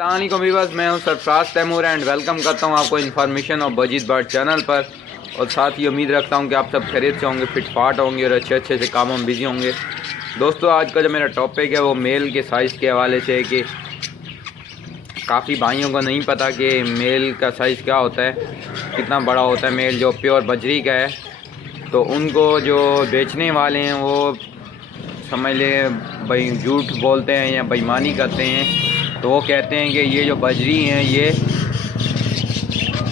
अस्सलामुअलैकुम व्यूअर्स, मैं हूं सरफराज तैमूर एंड वेलकम करता हूं आपको इन्फॉर्मेशन और बजीद बर्ड चैनल पर। और साथ ही उम्मीद रखता हूं कि आप सब खैरियत से होंगे, फिटफाट होंगे और अच्छे से कामों में बिजी होंगे। दोस्तों, आज का जो मेरा टॉपिक है वो मेल के साइज़ के हवाले से है कि काफ़ी भाइयों को नहीं पता कि मेल का साइज़ क्या होता है, कितना बड़ा होता है मेल जो प्योर बजरी का है। तो उनको जो बेचने वाले हैं वो समझ ले भाई झूठ बोलते हैं या बेईमानी करते हैं। तो वो कहते हैं कि ये जो बजरी हैं ये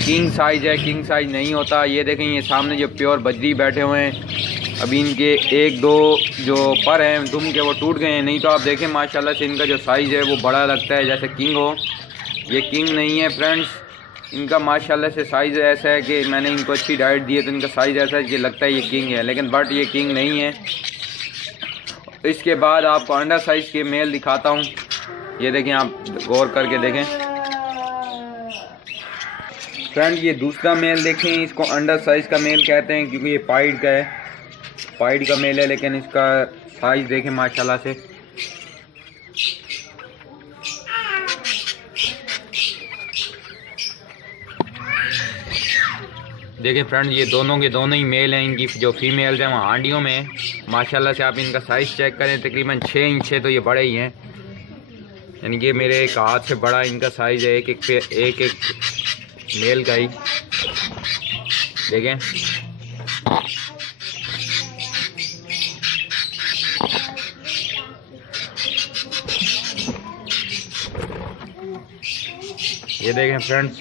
किंग साइज़ है, किंग साइज़ नहीं होता। ये देखें, ये सामने जो प्योर बजरी बैठे हुए हैं, अभी इनके एक दो जो पर हैं दुम के वो टूट गए हैं। नहीं तो आप देखें माशाल्लाह से इनका जो साइज़ है वो बड़ा लगता है जैसे किंग हो। ये किंग नहीं है फ्रेंड्स, इनका माशाल्लाह से साइज़ ऐसा है कि मैंने इनको अच्छी डाइट दी है तो इनका साइज़ ऐसा है कि लगता है ये किंग है, लेकिन बट ये किंग नहीं है। इसके बाद आपको अंडर साइज़ के मेल दिखाता हूँ। ये देखें, आप गौर करके देखें फ्रेंड, ये दूसरा मेल देखें, इसको अंडर साइज़ का मेल कहते हैं क्योंकि ये पाइड का है, पाइड का मेल है। लेकिन इसका साइज़ देखें माशाल्लाह से। देखें फ्रेंड, ये दोनों के दोनों ही मेल हैं। इनकी जो फीमेल्स हैं वहाँ हांडियों में है माशाल्लाह से। आप इनका साइज़ चेक करें, तकरीबन 6 इंच है, तो ये बड़े ही हैं। यानी कि मेरे एक हाथ से बड़ा इनका साइज़ है, एक मेल का ही। देखें, ये देखें फ्रेंड्स,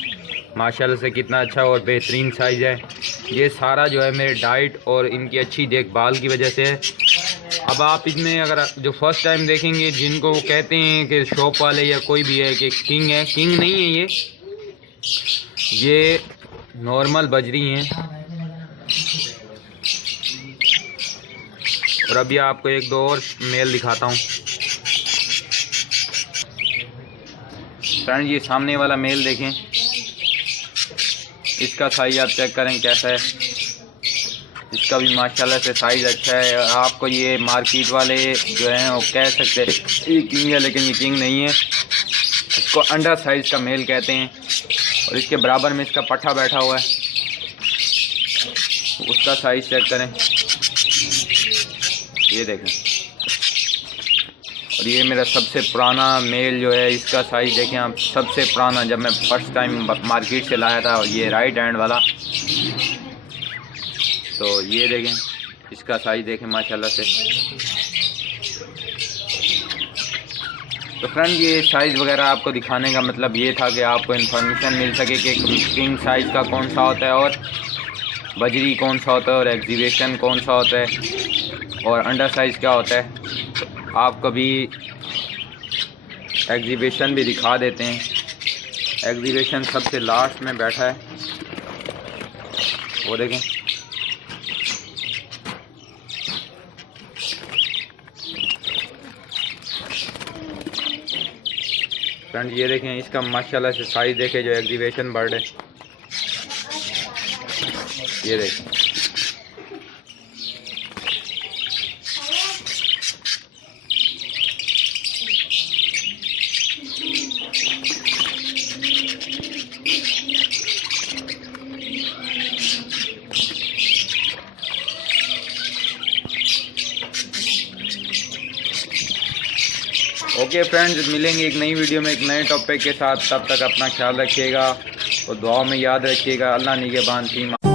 माशाल्लाह से कितना अच्छा और बेहतरीन साइज़ है। ये सारा जो है मेरे डाइट और इनकी अच्छी देखभाल की वजह से है। अब आप इसमें अगर जो फर्स्ट टाइम देखेंगे, जिनको वो कहते हैं कि शॉप वाले या कोई भी है कि किंग है, किंग नहीं है ये नॉर्मल बजरी हैं। और अभी आपको एक दो और मेल दिखाता हूँ फ्रेंड। ये सामने वाला मेल देखें, इसका साइज़ आप चेक करें कैसा है। इसका भी माशाल्लाह से साइज़ अच्छा है। आपको ये मार्केट वाले जो हैं वो कह सकते हैं ये किंग है, लेकिन ये किंग नहीं है। इसको अंडर साइज़ का मेल कहते हैं। और इसके बराबर में इसका पट्ठा बैठा हुआ है, उसका साइज़ चेक करें, ये देखें। और ये मेरा सबसे पुराना मेल जो है, इसका साइज़ देखें आप, सबसे पुराना जब मैं फर्स्ट टाइम मार्केट से लाया था, और ये राइट हैंड वाला। तो ये देखें, इसका साइज़ देखें माशाल्लाह से। तो फ्रेंड, ये साइज़ वगैरह आपको दिखाने का मतलब ये था कि आपको इन्फॉर्मेशन मिल सके कि किंग साइज़ का कौन सा होता है और बजरी कौन सा होता है और एग्जीबिशन कौन सा होता है और अंडर साइज़ क्या होता है। तो आप कभी एग्जीबिशन भी दिखा देते हैं। एग्जीबिशन सबसे लास्ट में बैठा है, वो देखें। फ्रेंड, ये देखें, इसका माशाल्लाह से साइज़ देखें जो एग्जीबिशन बर्ड है, ये देखें। ओके फ्रेंड्स, मिलेंगे एक नई वीडियो में एक नए टॉपिक के साथ। तब तक अपना ख्याल रखिएगा और दुआ में याद रखिएगा। अल्लाह निगहबान थी।